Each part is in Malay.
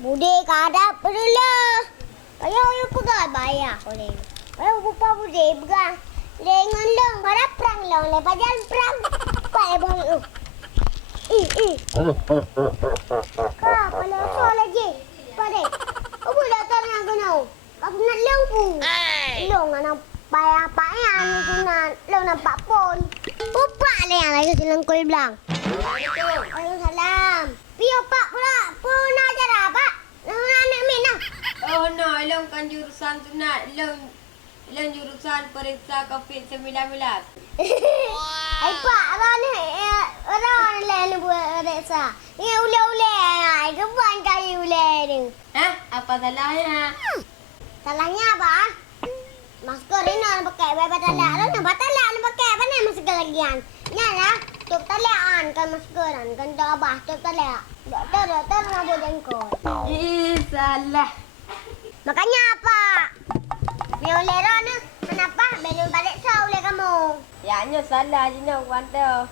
Bude kadap dulu. Ayah ayah pegang bayar aku ni. Ayah bupa bude pegang. Dengan long pada perang long lepas jalan perang. Pak lepas tu. Kak, kalau soal lagi. Pada. Aku datang nak kena. Aku nak long pu. Long nak bayar apa yang aku nak long nampak pun. Bupa le yang lagi silang kul belang. Waalaikumsalam. Piyo pak pula pun ajar apa? Nak minah. Oh no, long kan jurusan sunat. Long jurusan periksa COVID-19. Ay pak, orang lain buat reksa. Ini ule-ule, ay keban kali ule ni. Hah? Apa salahnya? Salahnya apa? Masker ini nak pakai bapak talak. Lo nak talak nak pakai apa ni masker lagian? Ni lah, tutup talakan kan maskeran kan tak abah tutup talak. Doktor nak buat jengkol. Salah. Makanya apa? Ni oleh Rona, kenapa belum balik sah oleh kamu? Ya, nyo salah je nak kuanta.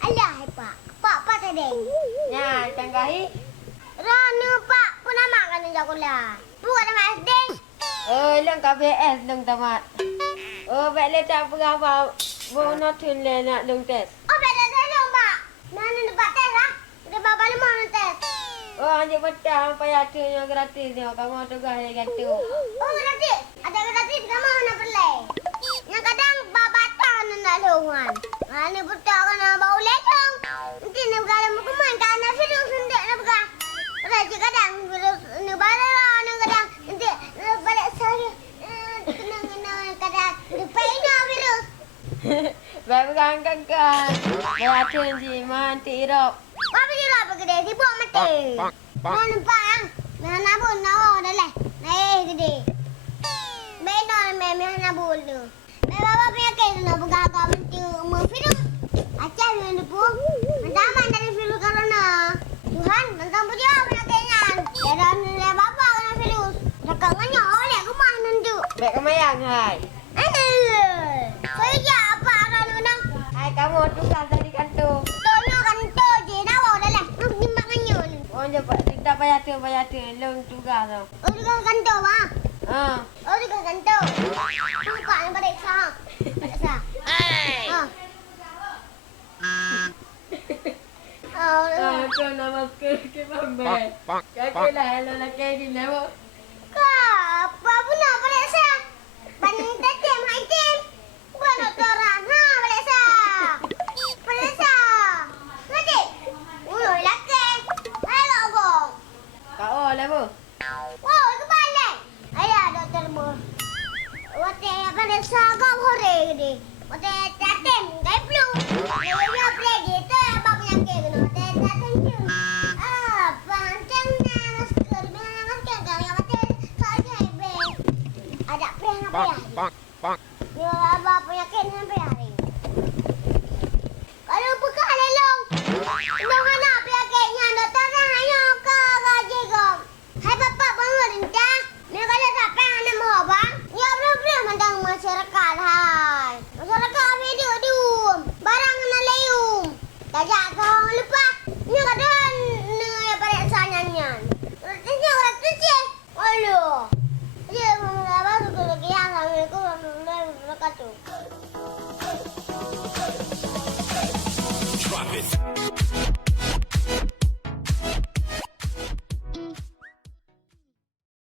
Alah, pak. Pak tadi. Ya, tanggahi. Rona, pak. Pun nama kan yang jagolah. Buat nama SD. Oh, long KBS long tamat. Oh, baiklah tak berapa. Mau nak tun le nak long tes. Oh, beda saya pak. Mana dapat tes lah? Udah bapa lama nak tes. Oh, anjing petang payah tu yang gratis ni. Kamu tugas yang gantu. Oh, gratis. Ada gratis kamu nak perlai. Yang kadang bapa tahu nak luan. Mana betul kan bau lecong. Nanti nak bergalam kuman kan virus sendiri nak bergalam. Raja kadang virus ni bala ni kadang nanti balik saya kena kadang depan virus. Baik kan. Baik tu je mati irap. Apa je lah pergi dia sibuk mati. Mau nampak yang mana pun nawa dah lah. Naik gede. Benar memang nak bulu. Bapa penyakit nak bergagak mesti virus. Acah yang depu. Mendaman dari virus corona. Tuhan, tentang puja penyakitnya. Jangan nilai bapa kena virus. Rakangannya oleh rumah nanti. Baik kemayang hai. Saya apa orang mana? Hai kamu tugas dari kantor. Tolong kantor je nawa dah lah. Nak timbangannya. Oh, cepat kita payah tu. Long tugas tu. Oh, di kantor ah. Oh, di kantor. Buka yang periksa. Periksa. Kau nak masker ke bambai? Kau lah hello lah kayak di lewo. Kak, apa pun nak periksa? Banding tetem, hai tim. Bukan doktoran. Periksa. Periksa. Nanti. Laki. Hai, gong. Kau lewo. Oh, itu balik. Ayah, doktor bu. Wate periksa kau hore gede. Wate tetem, gay flu. Dia play tu apa penyakit kena. Wate tetem tu. Pancing masker. Masker kau yang wate saja ibe. Ada play apa ya? Dia apa penyakit sampai hari. Kalau bukan lelong. Long mana penyakitnya doktor hanya ke gaji kau. Hai bapa pemerintah. Ni kalau sampai anak mau bang. Ya belum tentang masyarakat hai. Masyarakat video dium. Barang kena leum. Tajak kau lupa. Ni kadang ni periksa nyanyian. Ratus je. Aduh. Dia mengapa tu lagi yang aku wabarakatuh. Drop it.